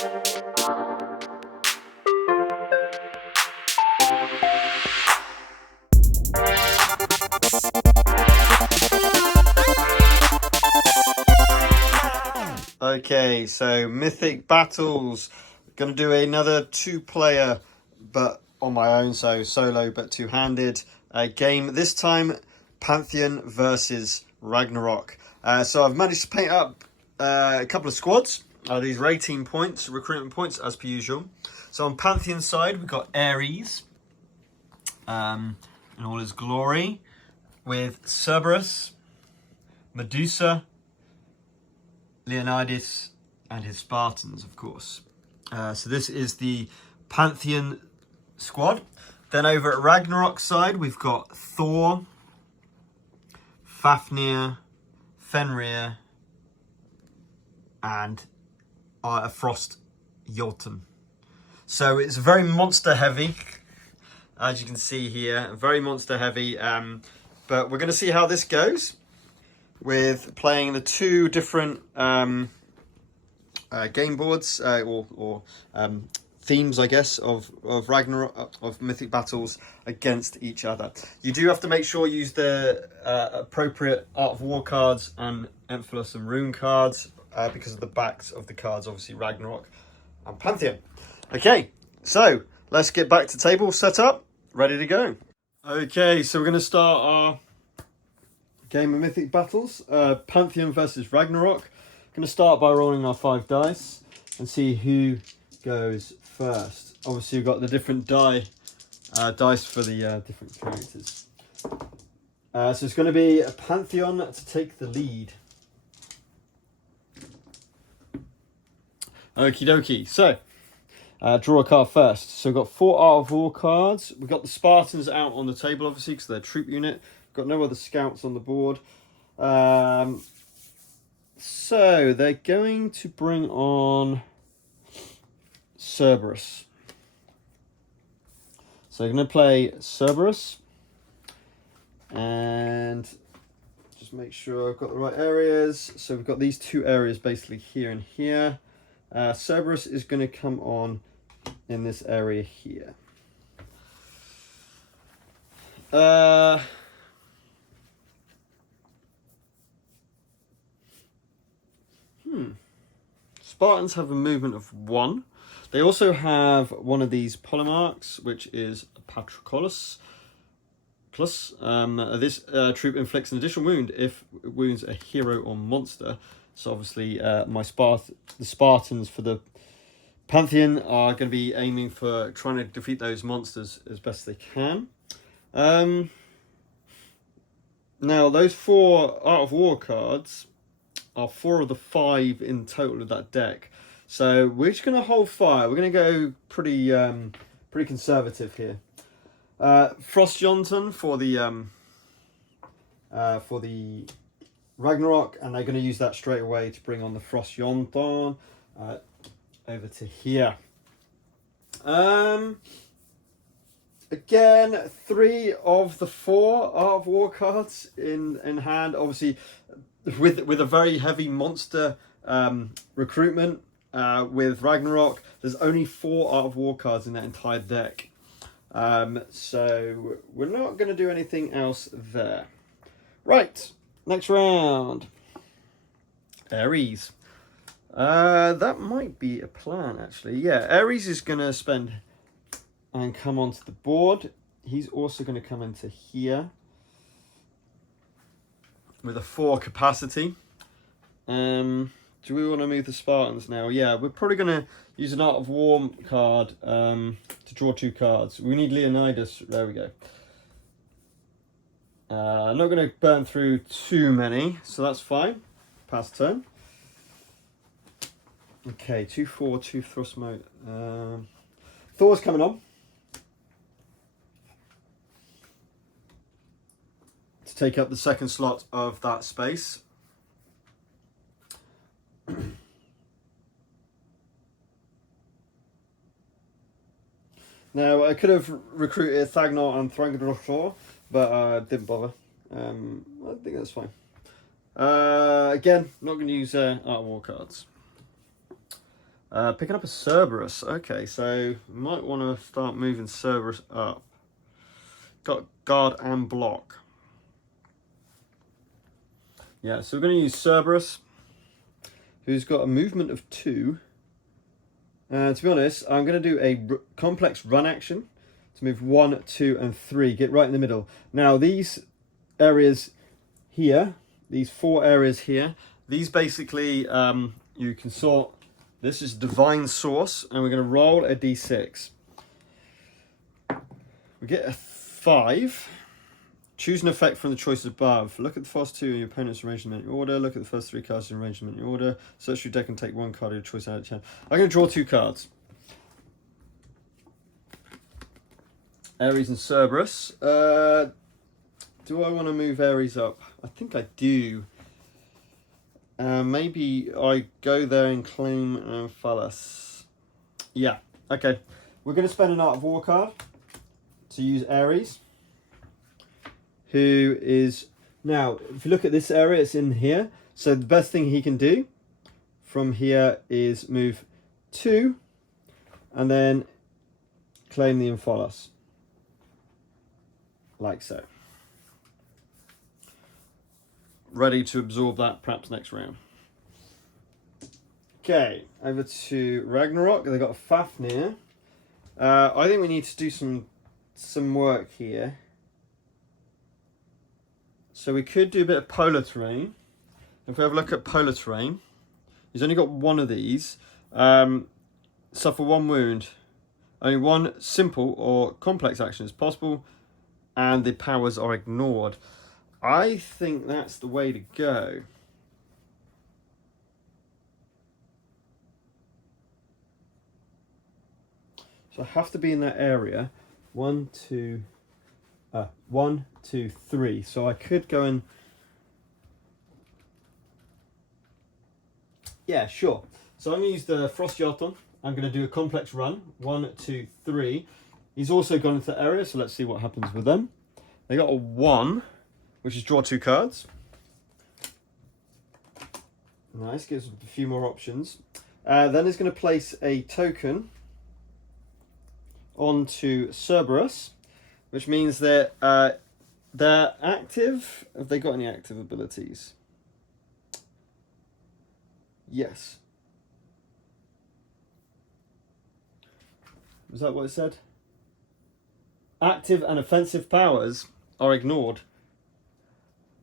Okay, so Mythic Battles. Gonna do another two-player, but on my own, so solo but two-handed game. This time, Pantheon versus Ragnarok. So I've managed to paint up a couple of squads. These rating points, recruitment points, as per usual. So on Pantheon side, we've got Ares in all his glory, with Cerberus, Medusa, Leonidas, and his Spartans, of course. So this is the Pantheon squad. Then over at Ragnarok side, we've got Thor, Fafnir, Fenrir, and Frost Jotun. So it's very monster heavy, as you can see here, very monster heavy. But we're going to see how this goes with playing the two different game boards or themes, I guess, of Ragnarok, of Mythic Battles against each other. You do have to make sure you use the appropriate Art of War cards and Emphalos and Rune cards because of the backs of the cards, obviously Ragnarok and Pantheon. Okay, so let's get back to table set up, ready to go. Okay, so we're going to start our game of Mythic Battles, Pantheon versus Ragnarok. Going to start by rolling our 5 dice and see who goes first. Obviously, we've got the different dice for the different characters. So it's going to be a Pantheon to take the lead. Okie dokie. So, draw a card first. So we've got 4 Art of War cards. We've got the Spartans out on the table, obviously, because they're a troop unit. Got no other scouts on the board. So they're going to bring on Cerberus. So I'm going to play Cerberus. And just make sure I've got the right areas. So we've got these 2 areas basically here and here. Cerberus is going to come on in this area here. Spartans have a movement of 1. They also have one of these polemarchs, which is Patroclus. Plus, this troop inflicts an additional wound if it wounds a hero or monster. So obviously, the Spartans for the Pantheon are going to be aiming for trying to defeat those monsters as best they can. Now, those 4 Art of War cards are 4 of the 5 in total of that deck. So we're just going to hold fire. We're going to go pretty conservative here. Frost Jotun for the Ragnarok, and they're going to use that straight away to bring on the Frost Jotun over to here. Again, 3 of the 4 Art of War cards in hand. Obviously, with a very heavy monster recruitment with Ragnarok, there's only 4 Art of War cards in that entire deck. So we're not going to do anything else there. Right, next round. Ares. That might be a plan, actually. Yeah, Ares is going to spend and come onto the board. He's also going to come into here with a 4 capacity. Do we want to move the Spartans now? Yeah, we're probably going to use an Art of War card to draw 2 cards. We need Leonidas. There we go. I'm not going to burn through too many, so that's fine. Pass turn. Okay, 2/4, 2 thrust mode. Thor's coming on to take up the second slot of that space. Now, I could have recruited Thagnar and Thrangadrothor, but I didn't bother. I think that's fine. Again, not going to use Art of War cards. Picking up a Cerberus. Okay, so might want to start moving Cerberus up. Got guard and block. Yeah, so we're going to use Cerberus, who's got a movement of 2. To be honest, I'm going to do a complex run action to move 1, 2, and 3. Get right in the middle. Now, these areas here, these 4 areas here, these basically, you can sort. This is Divine Source, and we're going to roll a d6. We get a 5. Choose an effect from the choices above. Look at the first 2 in your opponent's arrangement in order. Look at the first 3 cards in arrangement in order. Search your deck and take 1 card of your choice out of 10. I'm going to draw 2 cards. Ares and Cerberus. Do I want to move Ares up? I think I do. Maybe I go there and claim Phallus. Yeah, okay. We're going to spend an Art of War card to use Ares, who is... Now, if you look at this area, it's in here. So the best thing he can do from here is move 2 and then claim the Phallus. Like so. Ready to absorb that perhaps next round. Okay, over to Ragnarok. They've got a Fafnir. I think we need to do some work here. So we could do a bit of polar terrain. If we have a look at polar terrain, he's only got 1 of these. Suffer 1 wound. Only 1 simple or complex action is possible, and the powers are ignored. I think that's the way to go. So I have to be in that area. 1, 2, 1, 2, 3. So I could go and... Yeah, sure. So I'm going to use the Frost Yarton. I'm going to do a complex run. 1, 2, 3. He's also gone into the area, so let's see what happens with them. They got a 1, which is draw 2 cards. Nice, gives a few more options. Then he's going to place a token onto Cerberus, which means that they're active. Have they got any active abilities? Yes. Was that what it said? Active and offensive powers are ignored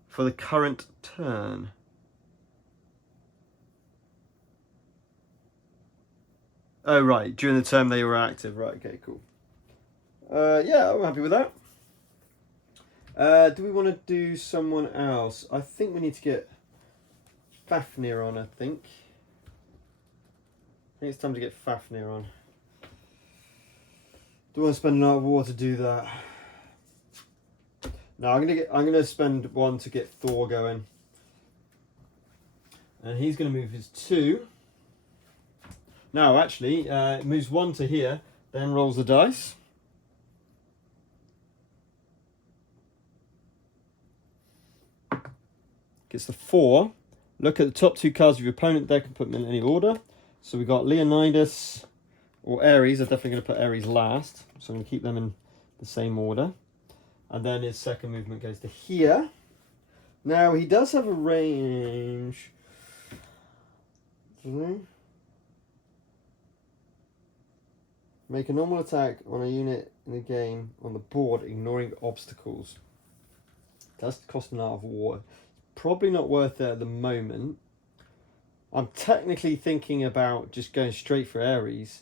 for the current turn. Oh, right. During the term they were active. Right, okay, cool. Yeah, I'm happy with that. Do we want to do someone else? I think we need to get Fafnir on, I think. I think it's time to get Fafnir on. Do I want to spend an Art of War to do that? No, I'm gonna spend 1 to get Thor going. And he's gonna move his 2. No, actually, moves 1 to here, then rolls the dice. Gets the 4. Look at the top 2 cards of your opponent deck and put them in any order. So we got Leonidas or Ares. I'm definitely going to put Ares last. So I'm going to keep them in the same order. And then his second movement goes to here. Now he does have a range. Make a normal attack on a unit in the game on the board, ignoring obstacles. Does cost an Art of War. Probably not worth it at the moment. I'm technically thinking about just going straight for Ares.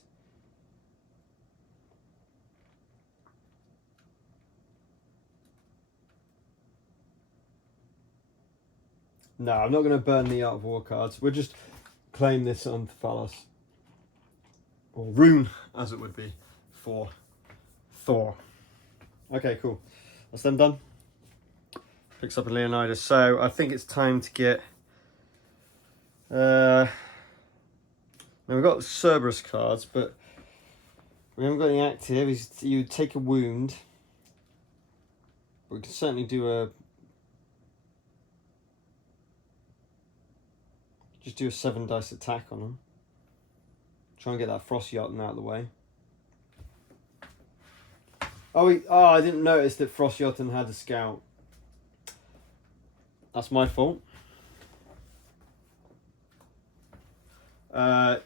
No, I'm not going to burn the Art of War cards. We'll just claim this on Phallus. Or Rune, as it would be, for Thor. Okay, cool. That's them done. Picks up a Leonidas. So I think it's time to get... now we've got the Cerberus cards, but we haven't got any active. You would take a wound. But we can certainly do a... Just do a 7 dice attack on them. Try and get that Frost Jotun out of the way. Oh, I didn't notice that Frost Jotun had a scout. That's my fault.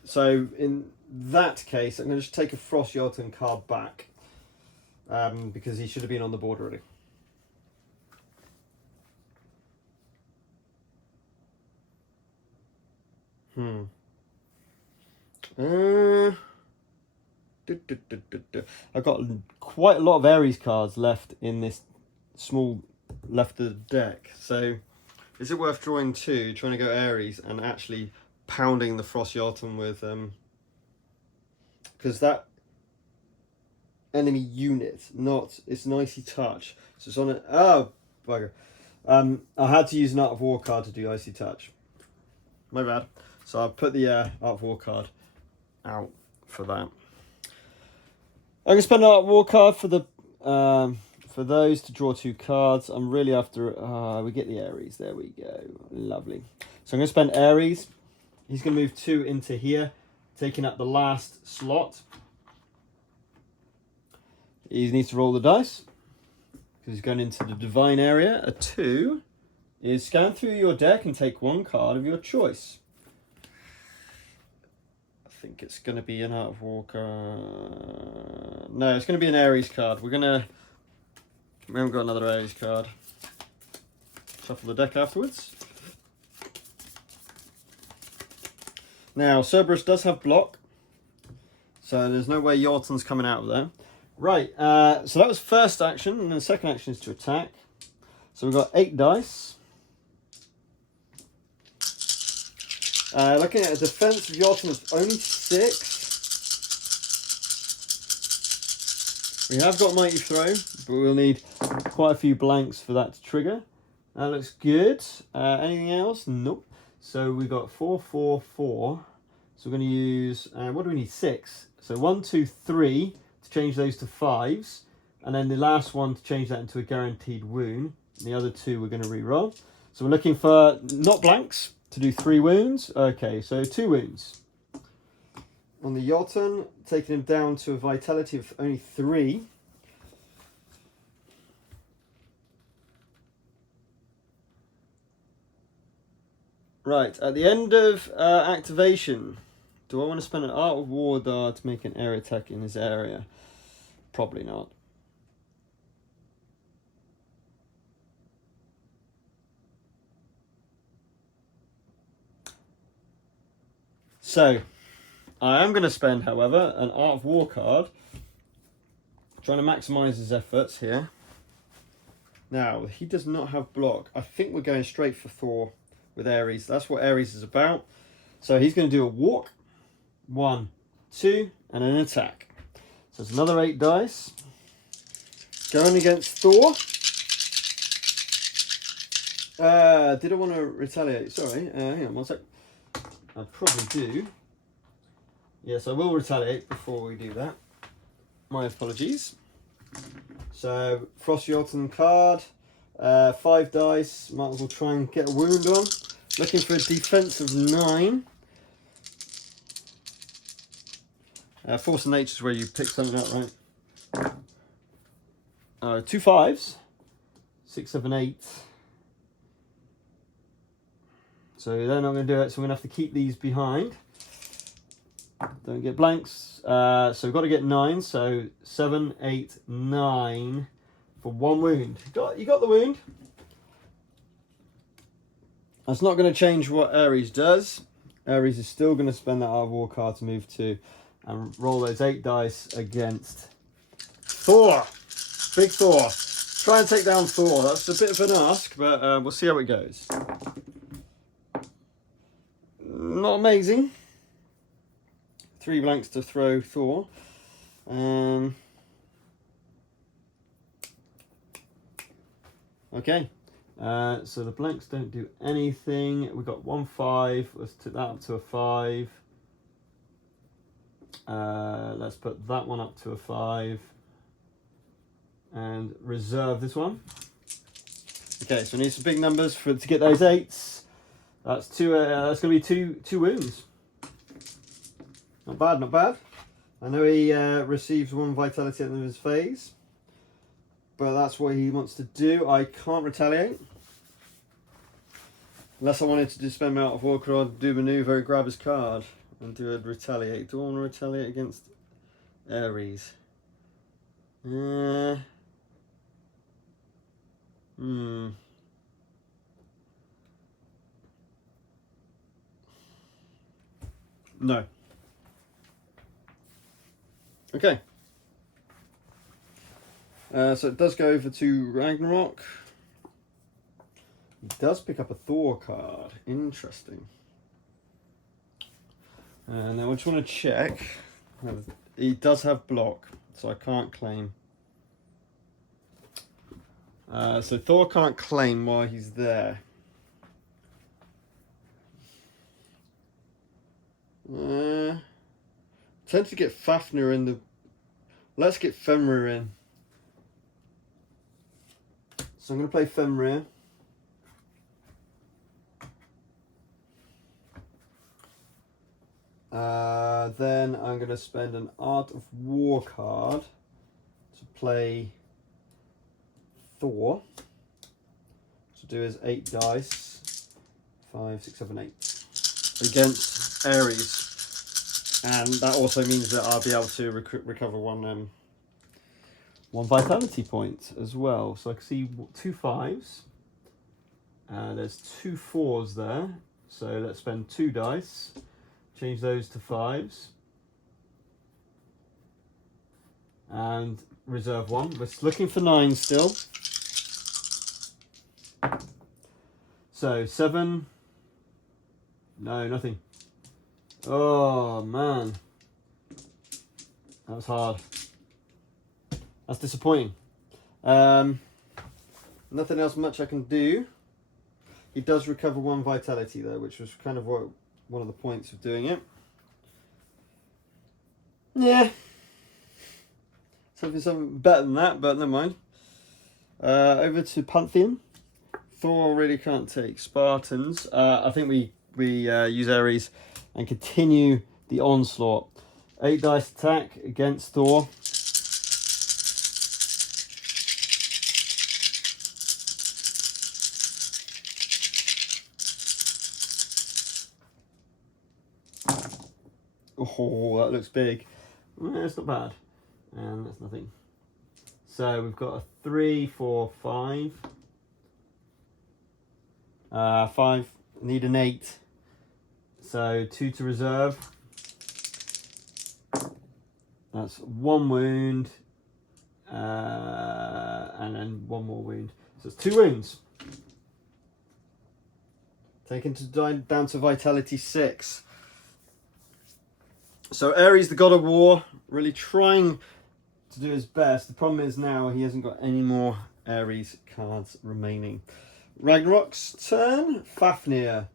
So in that case, I'm going to just take a Frost Jotun card back. Because he should have been on the board already. I've got quite a lot of Ares cards left in this small left of the deck. So is it worth drawing two, trying to go Ares, and actually pounding the Frost Jotun with... because that enemy unit, it's an icy touch. So it's on it. Oh, bugger. I had to use an Art of War card to do icy touch. My bad. So I've put the Art of War card out for that. I'm gonna spend an Art of War card for the for those to draw two cards. I'm really after. We get the Ares. There we go. Lovely. So I'm gonna spend Ares. He's gonna move 2 into here, taking up the last slot. He needs to roll the dice because he's going into the divine area. A 2 is scan through your deck and take one card of your choice. I think it's going to be an Art of War card. No, it's going to be an Ares card. We haven't got another Ares card. Shuffle the deck afterwards. Now, Cerberus does have block, so there's no way Jotun's coming out of there. Right, so that was first action, and then second action is to attack. So we've got 8 dice. Looking at a defense of Jotun of only 6. We have got Mighty Throw, but we'll need quite a few blanks for that to trigger. That looks good. Anything else? Nope. So we've got 4, 4, 4. So we're going to use, what do we need? 6. So 1, 2, 3. To change those to 5s, and then the last one to change that into a guaranteed wound. And the other 2 we're going to re-roll. So we're looking for not blanks to do 3 wounds. Okay, so 2 wounds. On the Jotun, taking him down to a vitality of only 3. Right, at the end of activation, do I want to spend an Art of War dart to make an air attack in his area? Probably not. So, I am going to spend, however, an Art of War card, trying to maximise his efforts here. Now, he does not have block. I think we're going straight for Thor with Ares. That's what Ares is about. So he's going to do a walk. 1, 2, and an attack. So it's another 8 dice. Going against Thor. Did I want to retaliate? Sorry, hang on one sec. I probably do. Yes, I will retaliate before we do that. My apologies. So, Frost Jotun card. 5 dice. Might as well try and get a wound on. Looking for a defense of 9. Force of Nature is where you pick something up, right? 2 5s. 6, 7, 8. So they're not going to do it, so we're going to have to keep these behind. Don't get blanks. So we've got to get 9, so 7, 8, 9 for 1 wound. You got the wound. That's not going to change what Ares does. Ares is still going to spend that Art of War card to move 2 and roll those 8 dice against Thor. Big Thor. Try and take down Thor. That's a bit of an ask, but we'll see how it goes. Not amazing. 3 blanks to throw Thor. Okay. So the blanks don't do anything. We've got 1 5. Let's take that up to a 5. Let's put that one up to a 5. And reserve this one. Okay, so we need some big numbers to get those 8s. That's 2. That's going to be two wounds. Not bad, not bad. I know he receives 1 vitality at the end of his phase, but that's what he wants to do. I can't retaliate. Unless I wanted to just spend my Art of War card, do maneuver, grab his card, and do a retaliate. Do I want to retaliate against Ares? No. Okay. So it does go over to Ragnarok. He does pick up a Thor card. Interesting. And now I just want to check. He does have block, so I can't claim. So Thor can't claim while he's there. Tend to get Fafnir in the... Let's get Fenrir in. So I'm going to play Fenrir. Then I'm going to spend an Art of War card to play Thor. To do his 8 dice. 5, 6, 7, 8. Against Ares. And that also means that I'll be able to recover one vitality point as well. So I can see 2 5s. There's 2 4s there. So let's spend 2 dice. Change those to 5s. And reserve 1. We're looking for 9 still. So 7. No, nothing. Oh man. That was hard. That's disappointing. Nothing else much I can do. He does recover 1 vitality though, which was kind of one of the points of doing it. Yeah. Something better than that, but never mind. Over to Pantheon. Thor really can't take Spartans. I think we use Ares and continue the onslaught. 8 dice attack against Thor. Oh, that looks big. It's not bad. And that's nothing. So we've got a 3, 4, 5. 5. Need an 8. So 2 to reserve. That's 1 wound. And then 1 more wound. So it's 2 wounds. Taken to down to vitality 6. So Ares, the god of war, really trying to do his best. The problem is now he hasn't got any more Ares cards remaining. Ragnarok's turn. Fafnir.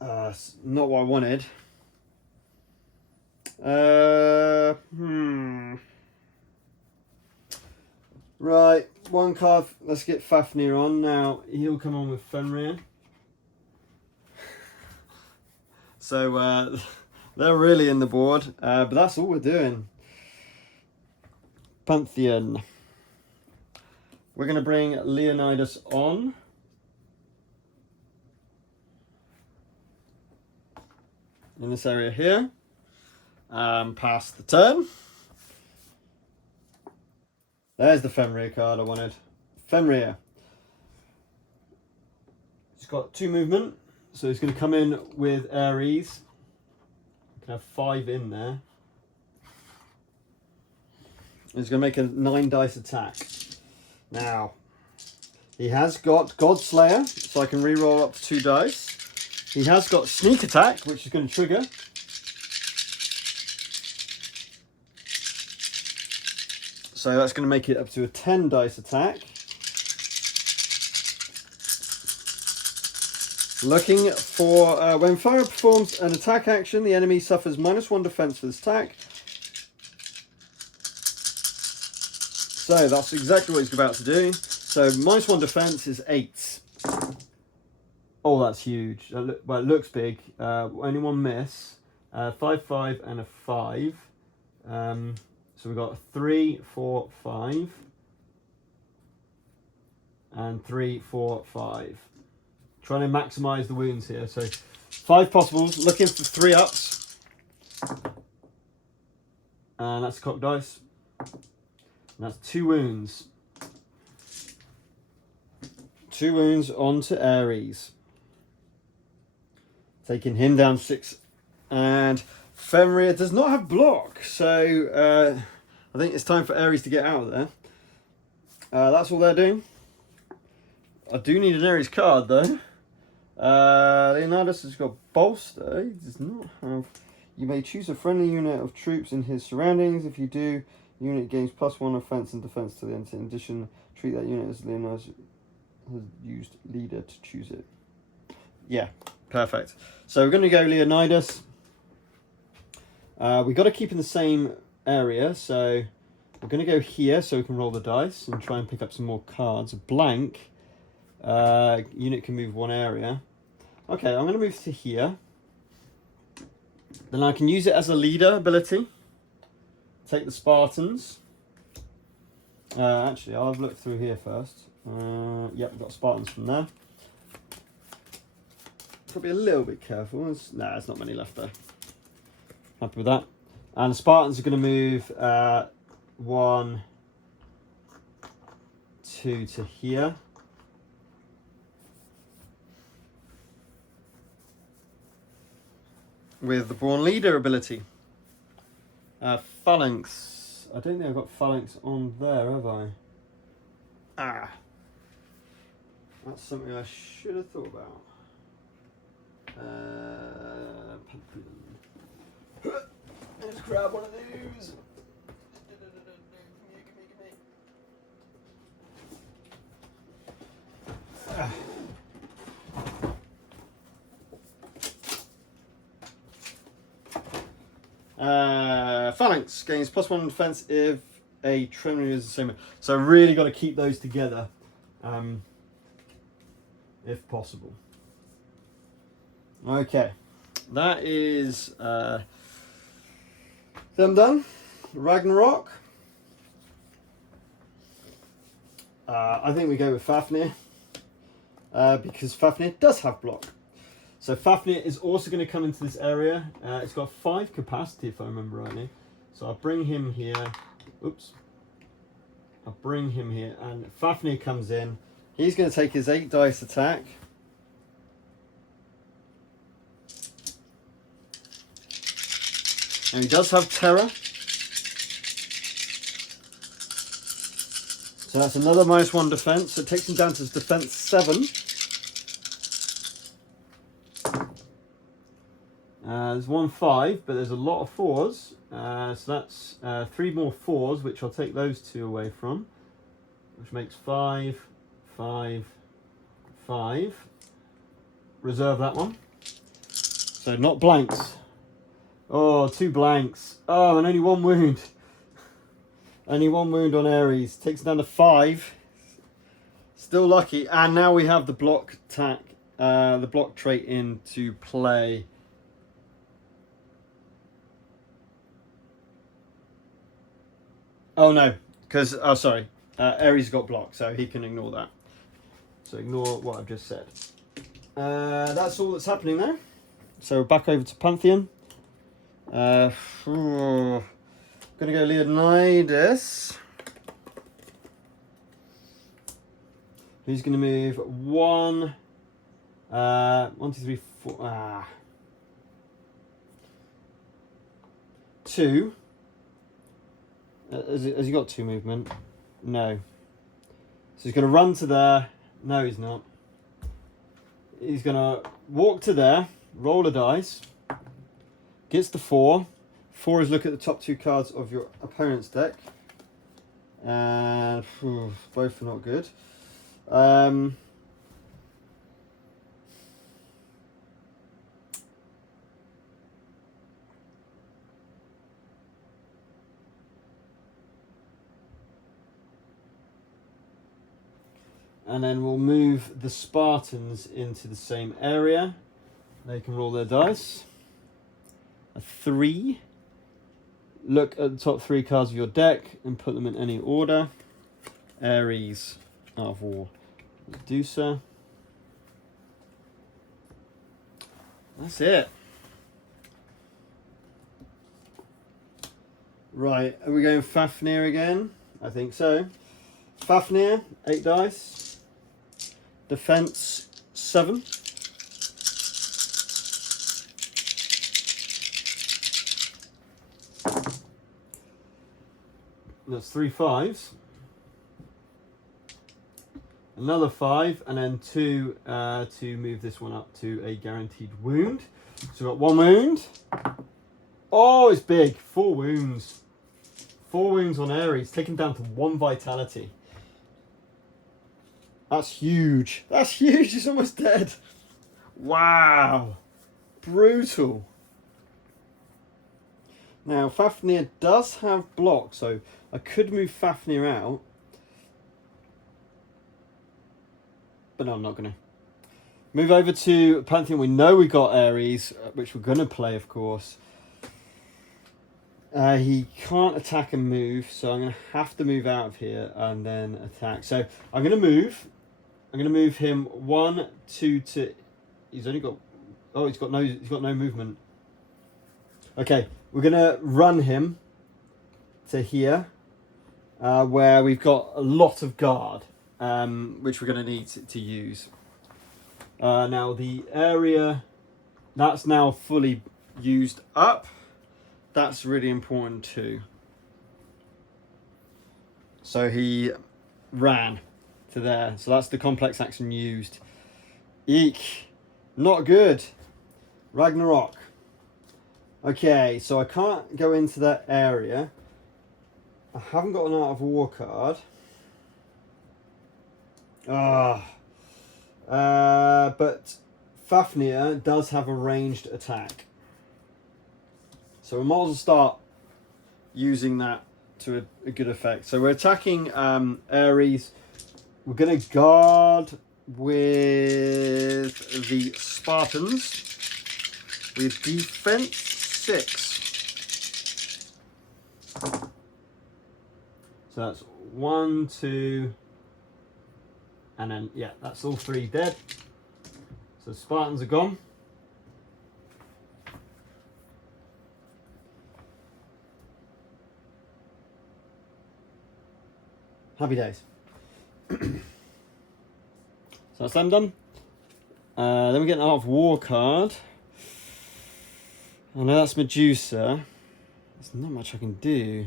Not what I wanted. Right, 1 card. Let's get Fafnir on. Now, he'll come on with Fenrir. So, they're really in the board, but that's all we're doing. Pantheon. We're going to bring Leonidas on. In this area here. Pass the turn. There's the Fenrir card I wanted. Fenrir. He's got 2 movement, so he's going to come in with Ares. Can have 5 in there. He's going to make a 9 dice attack. Now, he has got Godslayer, so I can reroll up to 2 dice. He has got Sneak Attack, which is going to trigger. So that's going to make it up to a 10 dice attack. Looking for when Fire performs an attack action, the enemy suffers -1 defense for this attack. So that's exactly what he's about to do. So -1 defense is 8. Oh, that's huge. Well, it looks big. Only 1 miss. 5, 5, and a 5. So we've got 3, 4, 5, and 3, 4, 5. Trying to maximise the wounds here. So 5 possibles, looking for 3 ups. And that's a cock dice. And that's 2 wounds. 2 wounds onto Ares. Taking him down 6. And Fenrir does not have block. So I think it's time for Ares to get out of there. That's all they're doing. I do need an Ares card though. Leonidas has got bolster. He does not have. You may choose a friendly unit of troops in his surroundings. If you do, the unit gains +1 offense and defense to the end. In addition, treat that unit as Leonidas has used leader to choose it. Yeah, perfect. So we're going to go Leonidas. We've got to keep in the same area, so we're going to go here so we can roll the dice and try and pick up some more cards. A blank. Unit can move 1 area. Okay, I'm going to move to here. Then I can use it as a leader ability. Take the Spartans. Actually, I'll have a look through here first. Yep, we've got Spartans from there. Probably a little bit careful. Nah, there's not many left there. Happy with that. And the Spartans are going to move 1, 2 to here. With the Born Leader ability. Phalanx. I don't think I've got Phalanx on there, have I? Ah. That's something I should have thought about. Let's grab one of those. Phalanx gains +1 defense if a tremor is the same. So I really got to keep those together, if possible. Okay, that is them done. Ragnarok. I think we go with Fafnir because Fafnir does have block. So Fafnir is also going to come into this area. It's got 5 capacity if I remember rightly. So I'll bring him here. Oops. I'll bring him here and Fafnir comes in. He's going to take his 8 dice attack. And he does have terror. So that's another -1 defense. So it takes him down to his defense 7. There's 1 5, but there's a lot of 4s. So that's 3 more 4s, which I'll take those 2 away from. Which makes 5, 5, 5. Reserve that one. So not blanks. Oh, 2 blanks. Oh, and only 1 wound. Only 1 wound on Ares. Takes it down to 5. Still lucky. And now we have the block attack, the block trait into play. Oh no, because, oh sorry, Ares got blocked, so he can ignore that. So ignore what I've just said. That's all that's happening there. So back over to Pantheon. Gonna go Leonidas. He's gonna move 1, 1, 2, 3, 4, 2. Has he got 2 movement? No. So he's going to run to there. No, he's not. He's going to walk to there, roll a dice, gets the 4. 4 is look at the top 2 cards of your opponent's deck. And both are not good. And then we'll move the Spartans into the same area. They can roll their dice. a 3. Look at the top 3 cards of your deck and put them in any order. Ares, Art of War, Medusa. That's it. Right, are we going Fafnir again? I think so. Fafnir, 8 dice. Defense, 7. That's 3 5s. Another 5, and then 2 to move this one up to a guaranteed wound. So we've got 1 wound. Oh, it's big. 4 wounds. 4 wounds on Ares, taken down to 1 vitality. That's huge. That's huge. He's almost dead. Wow. Brutal. Now, Fafnir does have block, so I could move Fafnir out. But no, I'm not going to. Move over to Pantheon. We know we got Ares, which we're going to play, of course. He can't attack and move, so I'm going to have to move out of here and then attack. So I'm going to move. I'm going to move him 1, 2 to. He's only got. Oh, he's got no movement. Okay, we're going to run him to here, where we've got a lot of guard, which we're going to need to use. Now the area that's now fully used up. That's really important too. So he ran to there. So that's the complex action used. Eek. Not good. Ragnarok. Okay, so I can't go into that area. I haven't got an Art of War card. But Fafnir does have a ranged attack. So we might as well start using that to a good effect. So we're attacking Ares. We're going to guard with the Spartans. With defense 6. So that's 1, 2, and then, yeah, that's all 3 dead. So Spartans are gone. Happy days. So that's them done. Then we get an Art of War card. I know that's Medusa. There's not much I can do.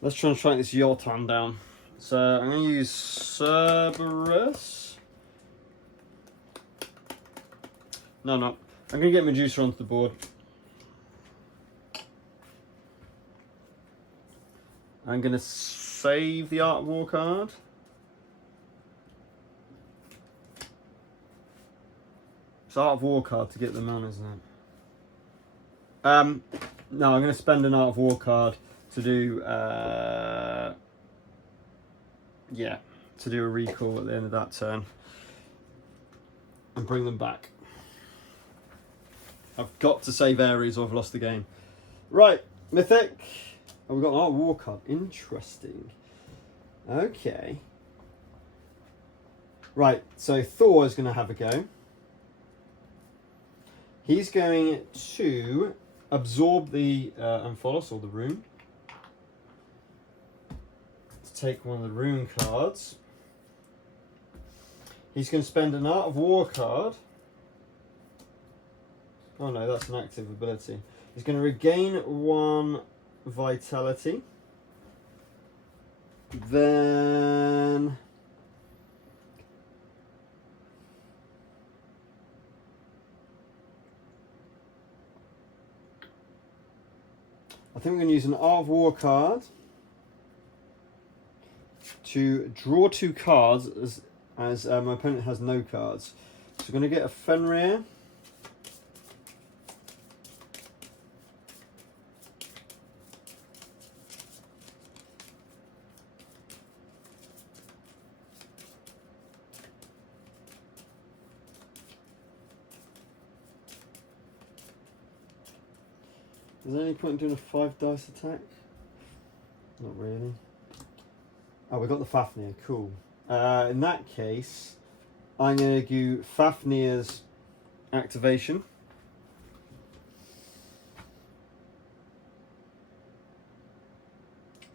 Let's try and track this Yotan down. So I'm going to use Cerberus. No. I'm going to get Medusa onto the board. I'm going to save the Art of War card. It's Art of War card to get them on, isn't it? No, I'm going to spend an Art of War card to do, to do a recall at the end of that turn. And bring them back. I've got to save Ares or I've lost the game. Right, Mythic. Oh, we've got an Art of War card. Interesting. Okay. Right, so Thor is going to have a go. He's going to absorb the Ampholos, or the rune. To take one of the rune cards. He's going to spend an Art of War card. Oh no, that's an active ability. He's going to regain 1 vitality. Then I think we're going to use an Art of War card to draw 2 cards as my opponent has no cards. So we're going to get a Fenrir. Is there any point in doing a 5 dice attack? Not really. Oh, we got the Fafnir. Cool. In that case, I'm going to do Fafnir's activation.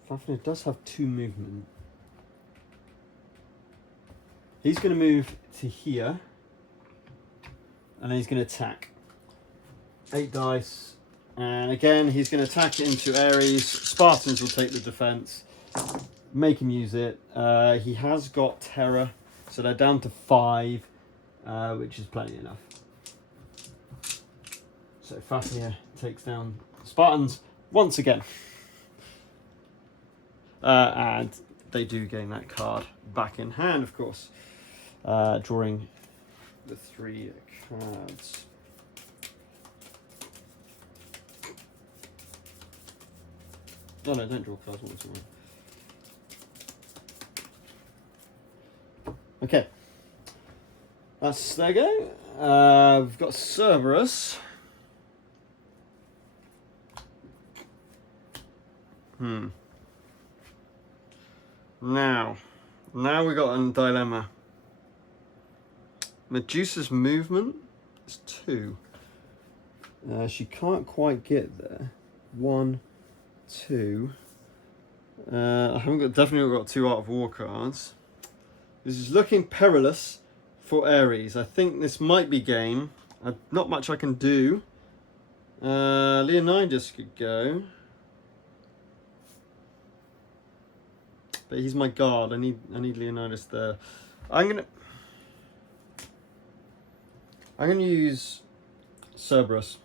Fafnir does have 2 movement. He's going to move to here, and then he's going to attack. 8 dice, and again he's going to attack into Ares. Spartans will take the defense. Make him use it. He has got terror, so they're down to 5, which is plenty enough. So Fafnir takes down Spartans once again. And they do gain that card back in hand, of course. Drawing the 3 cards. Oh no, don't draw cards. Okay. There you go. We've got Cerberus. Now we got a dilemma. Medusa's movement is 2. She can't quite get there. 1, 2. I definitely got 2 Art of War cards. This is looking perilous for Ares. I think this might be game. Not much I can do. Leonidas could go. But he's my guard. I need Leonidas there. I'm gonna use Cerberus.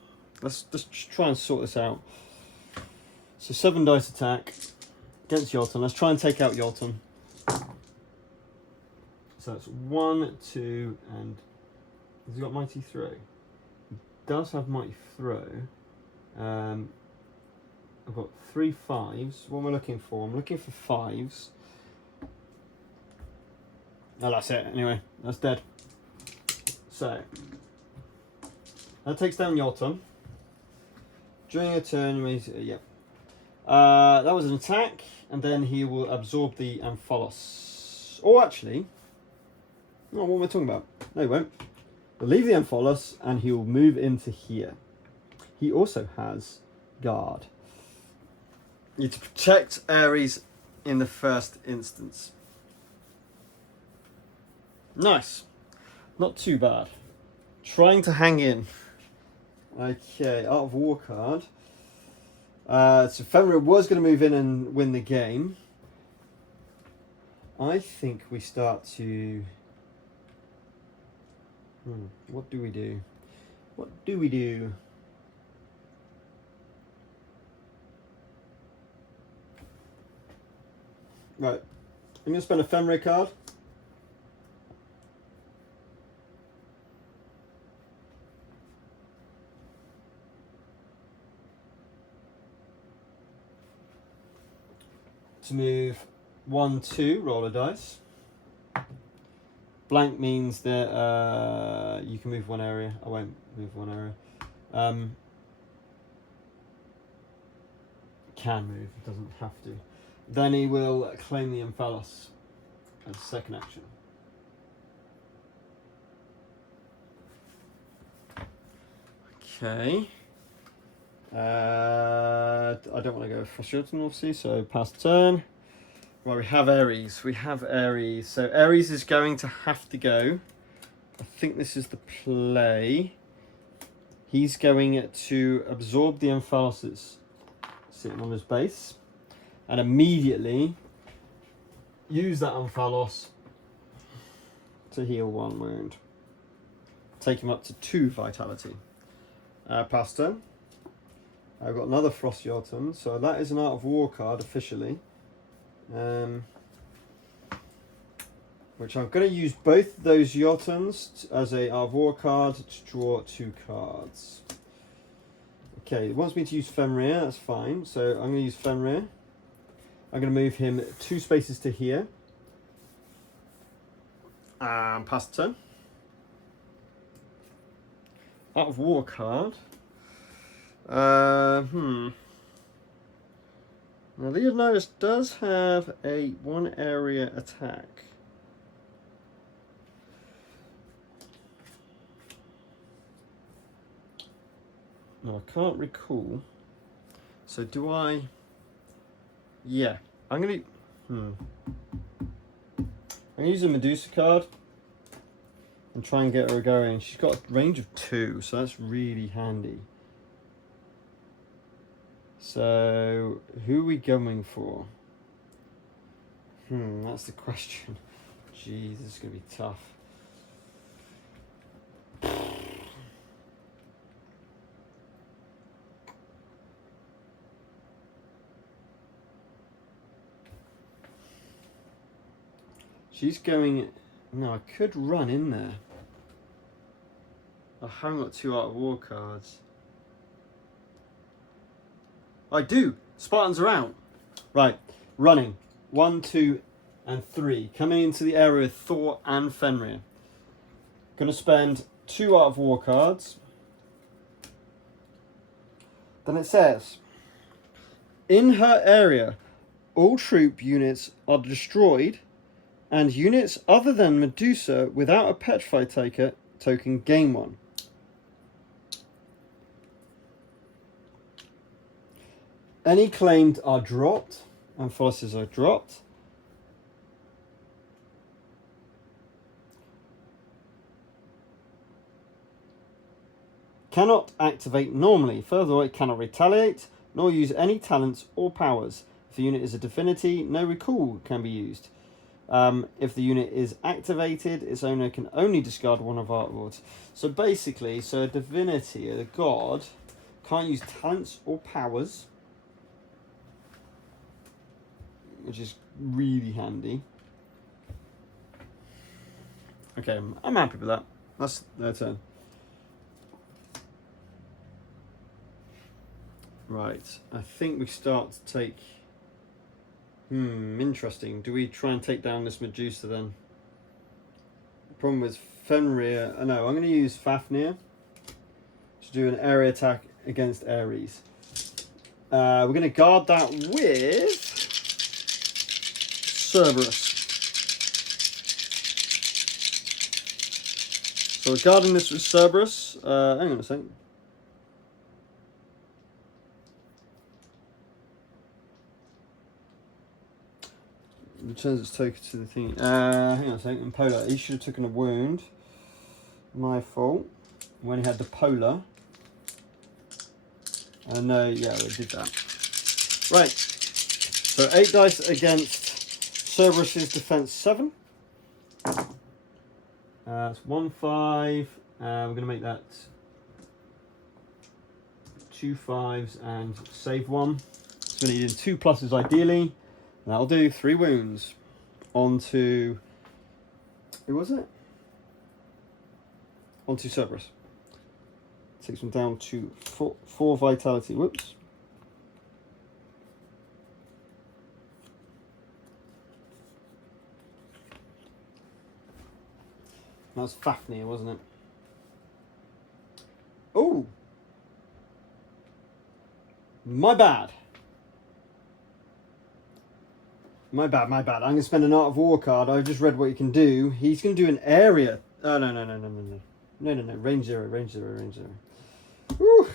Let's just try and sort this out. So 7 dice attack against Jotun. Let's try and take out Jotun. So that's 1, 2, and has he got Mighty Throw? He does have Mighty Throw. I've got 3 5s. What am I looking for? I'm looking for 5s. Oh, that's it. Anyway, that's dead. So that takes down Jotun. During a turn, that was an attack, and then he will absorb the Amphalos. Or actually, no, what am I talking about? No, he won't. He'll leave the Amphalos, and he will move into here. He also has guard. You need to protect Ares in the first instance. Nice. Not too bad. Trying to hang in. Okay, Art of War card. So Fenrir was going to move in and win the game. I think we start to... what do we do? What do we do? Right. I'm going to spend a Fenrir card. To move 1, 2, roll a dice. Blank means that you can move one area. I won't move one area. Can move, it doesn't have to. Then he will claim the Amphalos as a second action. Okay. I don't want to go frustrating, obviously, so pass turn. Right, we have Ares. So Ares is going to have to go. I think this is the play. He's going to absorb the Amphalos that's sitting on his base, and immediately use that Amphalos to heal 1 wound. Take him up to 2 vitality. Pass turn. I've got another Frost Jotun, so that is an Art of War card officially. Which I'm going to use both those Jotuns as a Art of War card to draw 2 cards. Okay, it wants me to use Fenrir, that's fine. So I'm going to use Fenrir. I'm going to move him 2 spaces to here. And pass the turn. Art of War card. Now Leonidas does have a 1 area attack. No, I can't recall. So do I? Yeah, I'm gonna use a Medusa card and try and get her going. She's got a range of 2, so that's really handy. So who are we going for? That's the question. Jeez, this is gonna be tough. She's going. No, I could run in there. I haven't got 2 Art of War cards. I do. Spartans are out. Right, running. 1, 2, and 3. Coming into the area with Thor and Fenrir. Going to spend 2 Art of War cards. Then it says, in her area, all troop units are destroyed, and units other than Medusa without a Petrify token gain 1. Any claimed are dropped, and forces are dropped. Cannot activate normally. Furthermore, it cannot retaliate, nor use any talents or powers. If the unit is a divinity, no recall can be used. If the unit is activated, its owner can only discard 1 of Art Wards. So basically, a divinity, a god, can't use talents or powers, which is really handy. Okay, I'm happy with that. That's their turn. Right, I think we start to take... interesting. Do we try and take down this Medusa then? The problem with Fenrir... no, I'm going to use Fafnir to do an area attack against Ares. We're going to guard that with Cerberus. So we're guarding this with Cerberus. Hang on a second. Returns its token to the thing. Hang on a second. Polar. He should have taken a wound. My fault. When he had the polar. No, yeah, we did that. Right. So 8 dice against Cerberus's defense 7. It's 1, 5. We're going to make that 2 5s and save 1. So we need 2 pluses ideally. That'll do. 3 wounds. Onto... who was it? Onto Cerberus. Takes them down to 4 vitality. Whoops. That was Fafnir, wasn't it? Oh! My bad. My bad. I'm going to spend an Art of War card. I've just read what you can do. He's going to do an area. Oh, no. No. Range 0. Woo!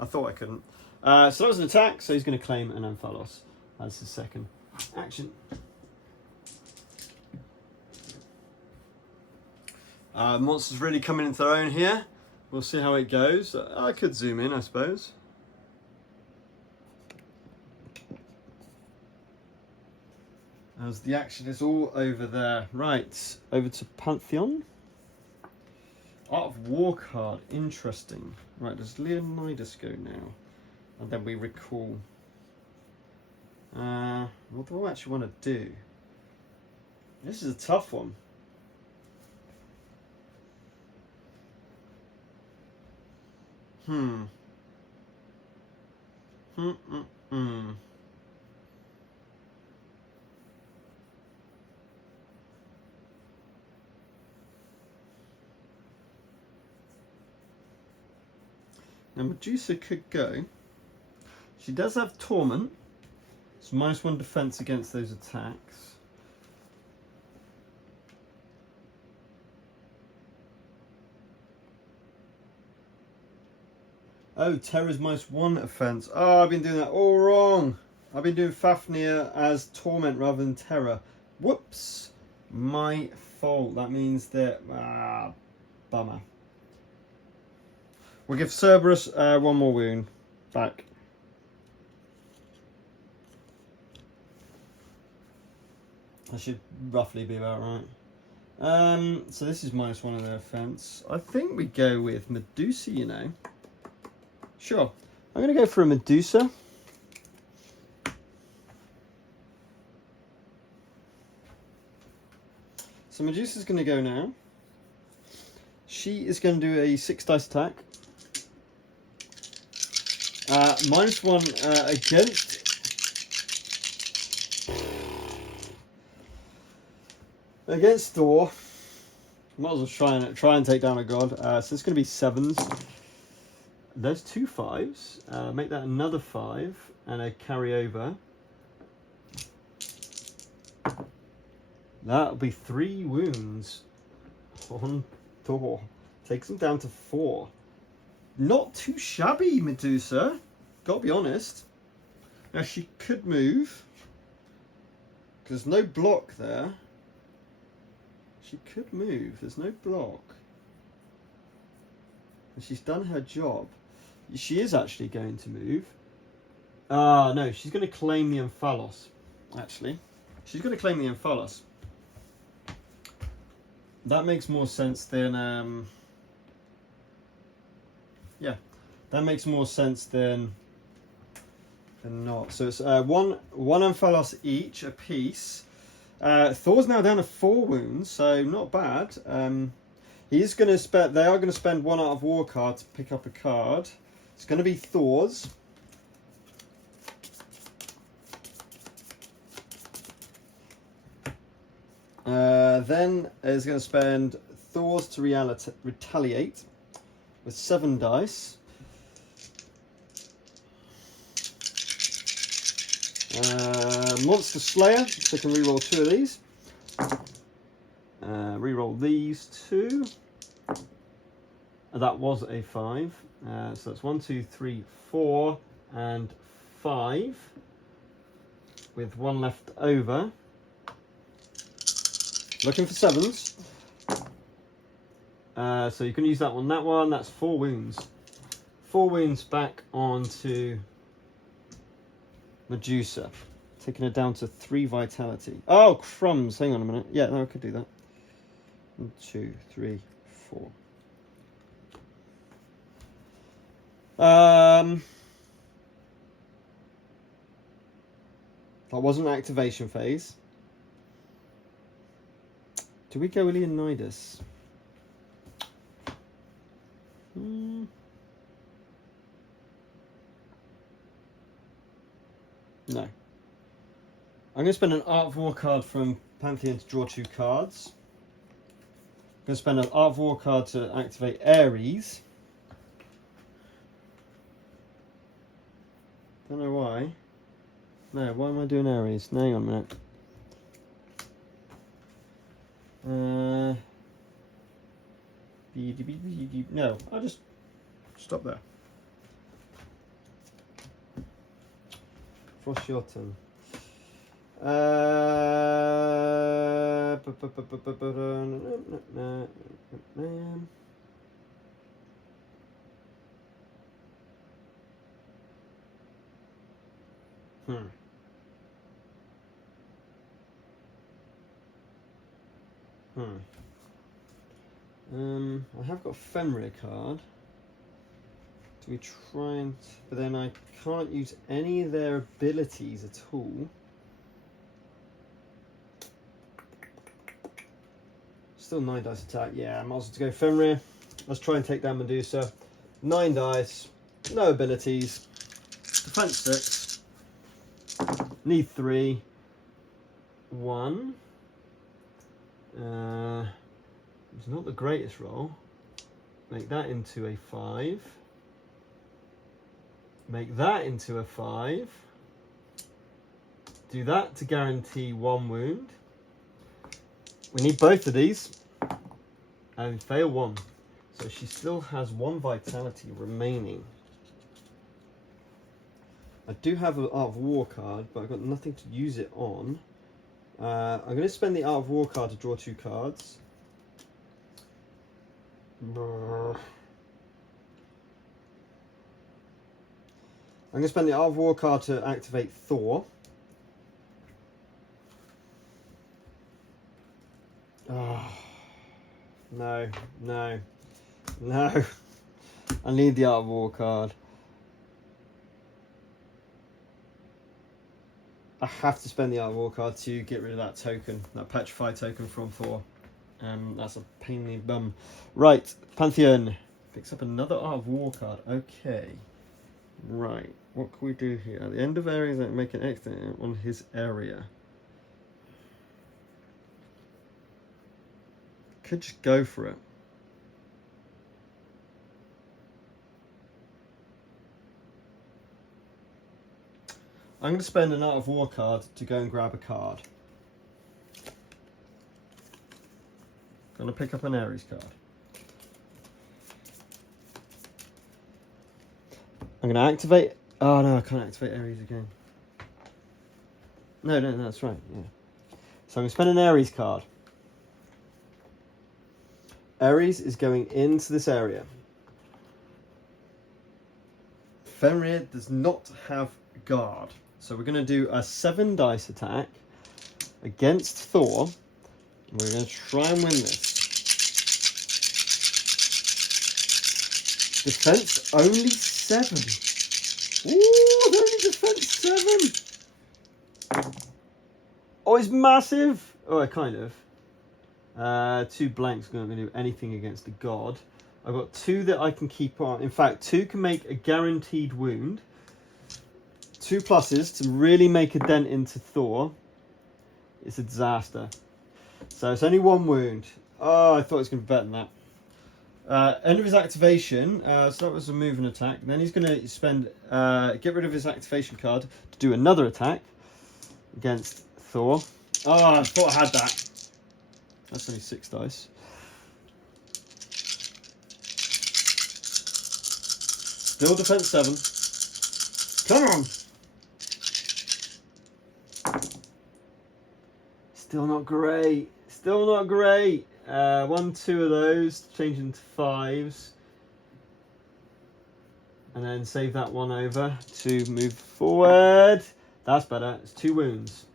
I thought I couldn't. So that was an attack. So he's going to claim an Amphalos as his second action. Monsters really coming into their own here. We'll see how it goes. I could zoom in, I suppose. As the action is all over there. Right, over to Pantheon. Art of War card, interesting. Right, does Leonidas go now? And then we recall. What do I actually want to do? This is a tough one. Now Medusa could go. She does have Torment. It's -1 defense against those attacks. Oh, Terror's -1 offense. Oh, I've been doing that all wrong. I've been doing Fafnir as Torment rather than Terror. Whoops. My fault. That means that... bummer. We'll give Cerberus 1 more wound back. That should roughly be about right. So this is -1 of their offense. I think we go with Medusa, you know. Sure. I'm going to go for a Medusa. So Medusa's going to go now. She is going to do a 6 dice attack. -1 against... Against Thor. Might as well try and take down a god. So it's going to be 7s. There's 2 5s. Make that another 5 and a carryover. That'll be 3 wounds on Thor. Takes him down to 4. Not too shabby, Medusa. Gotta be honest. Now she could move. Because there's no block there. She could move. There's no block. And she's done her job. She is actually going to move. No, she's going to claim the Omphalos. Actually. She's going to claim the Omphalos. That makes more sense than... yeah. That makes more sense than not. So it's one Omphalos each, a piece. Thor's now down to 4 wounds, so not bad. He's going to spend. They are going to spend 1 Art of War card to pick up a card. It's going to be Thor's. Then is going to spend Thor's to retaliate with 7 dice. Monster Slayer, so I can reroll 2 of these. Reroll these 2. That was a 5. So that's 1, 2, 3, 4, and 5. With 1 left over. Looking for 7s. So you can use that one. That's 4 wounds. 4 wounds back onto Medusa. Taking her down to 3 vitality. Oh, crumbs. Hang on a minute. Yeah, no, I could do that. 1, 2, 3, 4. That wasn't an activation phase. Do we go Leonidas? No. I'm going to spend an Art of War card from Pantheon to draw 2 cards. I'm going to spend an Art of War card to activate Ares. Don't know why. No, why am I doing Ares? No, hang on a minute. No, I'll just stop there. Frost your turn. I have got a Fenrir card. Do we try and... But then I can't use any of their abilities at all. Still 9 dice attack. Yeah, I might as well go Fenrir. Let's try and take down Medusa. 9 dice. No abilities. Defense 6. Need 3. 1. It's not the greatest roll. Make that into a 5. Make that into a 5. Do that to guarantee 1 wound. We need both of these. And fail 1. So she still has 1 vitality remaining. I do have an Art of War card, but I've got nothing to use it on. I'm going to spend the Art of War card to draw 2 cards. I'm going to spend the Art of War card to activate Thor. Oh, no, no, no. I need the Art of War card. I have to spend the Art of War card to get rid of that token, that Petrify token from Thor. That's a pain in the bum. Right, Pantheon picks up another Art of War card. Okay. Right, what can we do here? At the end of areas that make an exit on his area. Could just go for it. I'm going to spend an Art of War card to go and grab a card. Going to pick up an Ares card. I'm going to activate... Oh no, I can't activate Ares again. No, that's right, yeah. So I'm going to spend an Ares card. Ares is going into this area. Fenrir does not have guard. So we're going to do a 7 dice attack against Thor. We're going to try and win this. Defense only 7. Ooh, only defense 7. Oh, it's massive. Oh, kind of. 2 blanks not going to do anything against the god. I've got 2 that I can keep on. In fact, 2 can make a guaranteed wound. 2 pluses to really make a dent into Thor. It's a disaster. So it's only 1 wound. Oh, I thought it was going to be better than that. End of his activation. So that was a move and attack. And then he's going to spend get rid of his activation card to do another attack against Thor. Oh, I thought I had that. That's only 6 dice. Still defense 7. Come on. Still not great. Still not great. 1, 2 of those, change into 5s. And then save that one over to move forward. That's better. It's 2 wounds.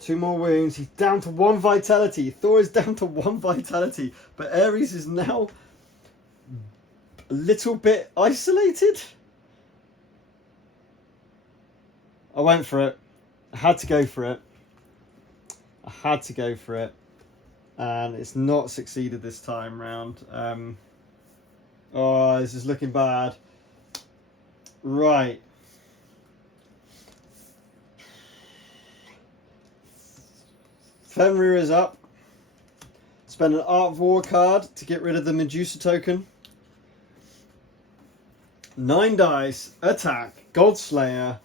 2 more wounds. He's down to 1 vitality. Thor is down to 1 vitality. But Ares is now a little bit isolated. I went for it. I had to go for it. I had to go for it. And it's not succeeded this time round. Oh, this is looking bad. Right. Fenrir is up. Spend an Art of War card to get rid of the Medusa token. 9 dice, attack, Godslayer.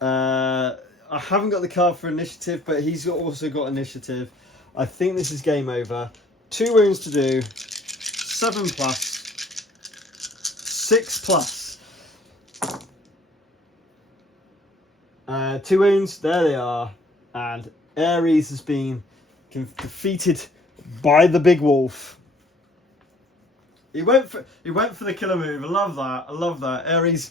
I haven't got the card for initiative, but he's also got initiative. I think this is game over. 2 wounds to do. 7 plus. 6 plus. 2 wounds. There they are. And Ares has been defeated by the big wolf. He went for the killer move. I love that. I love that. Ares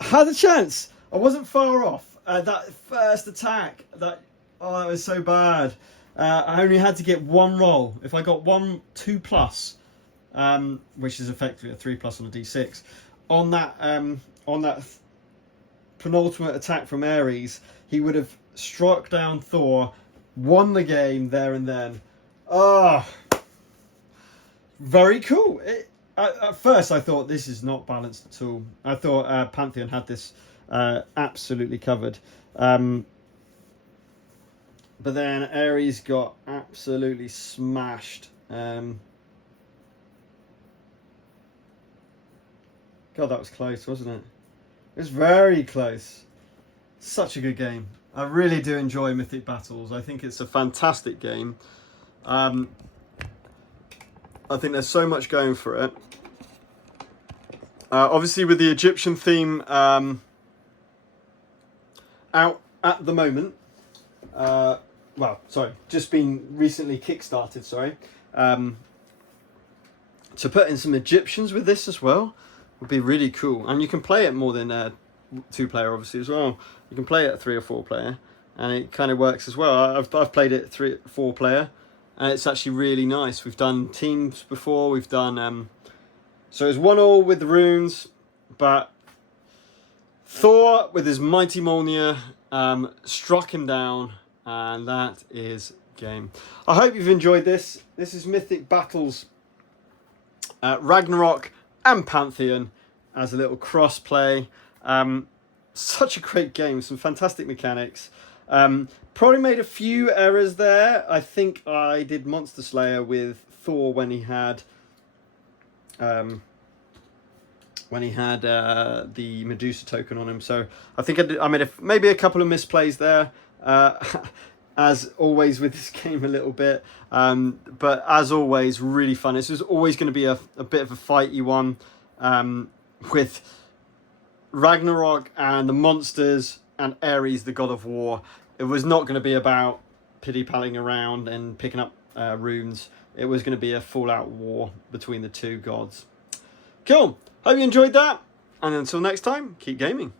had a chance. I wasn't far off. That first attack. That was so bad. I only had to get 1 roll. If I got 2 plus, which is effectively a 3 plus on a d6, on that penultimate attack from Ares, he would have struck down Thor, won the game there and then. Oh, very cool. At first, I thought this is not balanced at all. I thought Pantheon had this absolutely covered. But then Ares got absolutely smashed. God, that was close, wasn't it? It was very close. Such a good game. I really do enjoy Mythic Battles. I think it's a fantastic game. I think there's so much going for it. Obviously, with the Egyptian theme out at the moment. Well, sorry, just been recently kickstarted. Sorry. To put in some Egyptians with this as well would be really cool. And you can play it more than 2-player, obviously, as well. You can play it at 3 or 4-player, and it kind of works as well. I've played it 3 or 4-player, and it's actually really nice. We've done teams before. We've done so it's 1-1 with the runes, but Thor with his mighty Mjolnir struck him down, and that is game. I hope you've enjoyed this. This is Mythic Battles Ragnarok and Pantheon as a little cross play. Such a great game, some fantastic mechanics. Probably made a few errors there. I think I did Monster Slayer with Thor when he had the Medusa token on him. So I think I made maybe a couple of misplays there. As always with this game a little bit, but as always really fun. This was always going to be a bit of a fighty one with Ragnarok and the monsters and Ares the god of war. It was not going to be about pity-palling around and picking up runes. It was going to be a full-out war between the two gods. Cool, hope you enjoyed that, and until next time, keep gaming.